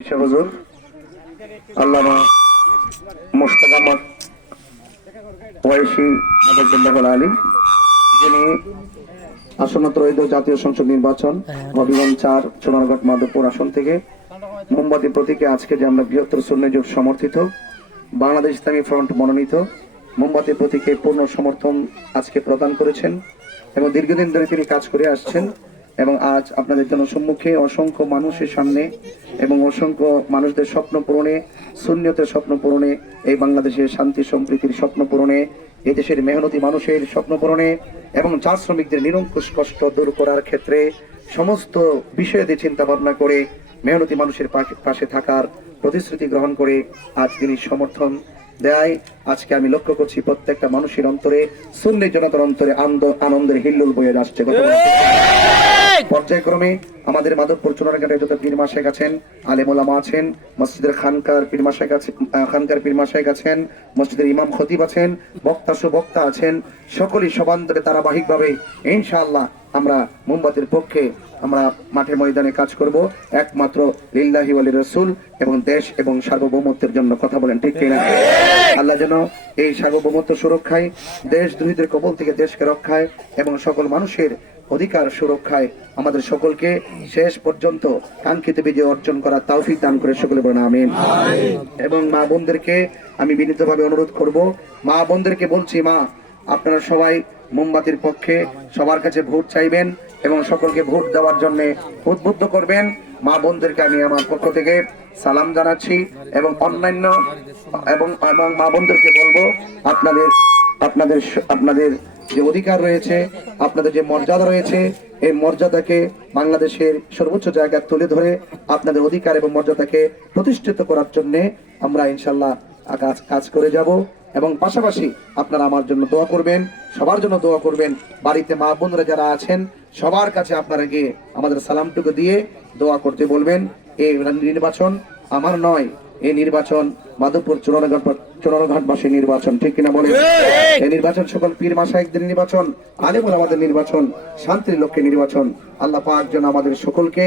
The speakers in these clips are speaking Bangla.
হুজুর আল্লামা মুশতাক আহমদ ওয়াইসি আবদুল্লাহ আলী, যিনি আসন্ন ত্রয়োদশ জাতীয় সংসদ নির্বাচন হবিগঞ্জ ৪ সোনারঘাট মাধবপুর আসন থেকে মোমবাতি প্রতীকে আজকে যে আমরা বৃহত্তর সুন্নি জোট সমর্থিত বাংলাদেশ ইসলামী ফ্রন্ট মনোনীত মোমবাতি প্রতীকে পূর্ণ সমর্থন আজকে প্রদান করেছেন এবং দীর্ঘদিন ধরে তিনি কাজ করে আসছেন এবং আজ আপনাদের জন্য সম্মুখে অসংখ্য মানুষের সামনে এবং অসংখ্য মানুষদের স্বপ্ন পূরণে, সুন্নিয়তের স্বপ্ন পূরণে, এই বাংলাদেশের শান্তি সম্প্রীতির স্বপ্ন পূরণে, এই দেশের মেহনতি মানুষের স্বপ্ন পূরণে এবং চা শ্রমিকদের নিরঙ্কুশ কষ্ট দূর করার ক্ষেত্রে সমস্ত বিষয়ে চিন্তা ভাবনা করে মেহনতি মানুষের পাশে থাকার প্রতিশ্রুতি গ্রহণ করে আজ তিনি সমর্থন দেয়। আজকে আমি লক্ষ্য করছি প্রত্যেকটা মানুষের অন্তরে, সুন্নি জনতার অন্তরে আনন্দের হিল্লোল বয়ে আসছে। পর্যায়ক্রমে আমাদের মাধবপুর চুনারঘাটে যত পীর মাশায়েখ আছেন, আলেম ওলামা আছেন, মসজিদের খানকার পীর মাশায়েখ আছেন, মসজিদের ইমাম খতিব আছেন, বক্তা সুবক্তা আছেন, সকলেই সবান্তরে ধারাবাহিকভাবে ইনশাআল্লাহ আমরা মোমবাতির পক্ষে আমরা মাঠে ময়দানে কাজ করব একমাত্র লিল্লাহি ওয়া লিরাসূল এবং দেশ এবং সার্বভৌমত্বের জন্য। কথা বলেন ঠিক কিনা? আল্লাহ যেন এই সার্বভৌমত্ব সুরক্ষায়, দেশদ্রোহীদের কবল থেকে দেশকে রক্ষায় এবং সকল মানুষের অধিকার সুরক্ষায় আমাদের সকলকে শেষ পর্যন্ত কাঙ্ক্ষিত বিজয় অর্জন করার তৌফিক দান করে সকলে বলেন আমিন। এবং মা বোনদেরকে আমি বিনীতভাবে অনুরোধ করব, মা বোনদেরকে বলছি, মা আপনারা সবাই মোমবাতির পক্ষে সবার কাছে ভোট চাইবেন এবং সকলকে ভোট দেওয়ার জন্য উদ্বুদ্ধ করবেন। মা বোনদেরকে আমি আমার পক্ষ থেকে সালাম জানাচ্ছি এবং অন্যান্য এবং মা বোনদেরকে বলবো আপনাদের যে অধিকার রয়েছে, আপনাদের যে মর্যাদা রয়েছে, এই মর্যাদাকে বাংলাদেশের সর্বোচ্চ জায়গায় তুলে ধরে আপনাদের অধিকার এবং মর্যাদাকে প্রতিষ্ঠিত করার জন্য আমরা ইনশাল্লাহ কাজ করে যাব এবং পাশাপাশি আপনারা আমার জন্য দোয়া করবেন, সবার জন্য দোয়া করবেন। বাড়িতে মা বোনরা যারা আছেন সবার কাছে আপনারা গিয়ে আমাদের সালামটুকু দিয়ে দোয়া করতে বলবেন। এই নির্বাচন আমার নয়, এই নির্বাচন মাধবপুর চুনারঘাটবাসীর নির্বাচন, ঠিক কিনা বলেন? এই নির্বাচন সকল পীর মাশায়েখদের নির্বাচন, আলেম ওলামাদের নির্বাচন, শান্তির লক্ষ্যে নির্বাচন। আল্লাহ পাক যেন আমাদের সকলকে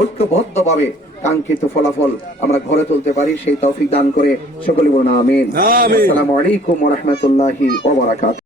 ঐক্যবদ্ধভাবে কাঙ্ক্ষিত ফলাফল আমরা ঘরে তুলতে পারি, সেই তৌফিক দান করে সকলে বলুন আমিন। আসসালামু আলাইকুম ওয়া রাহমাতুল্লাহি ওয়া বারাকাতুহু।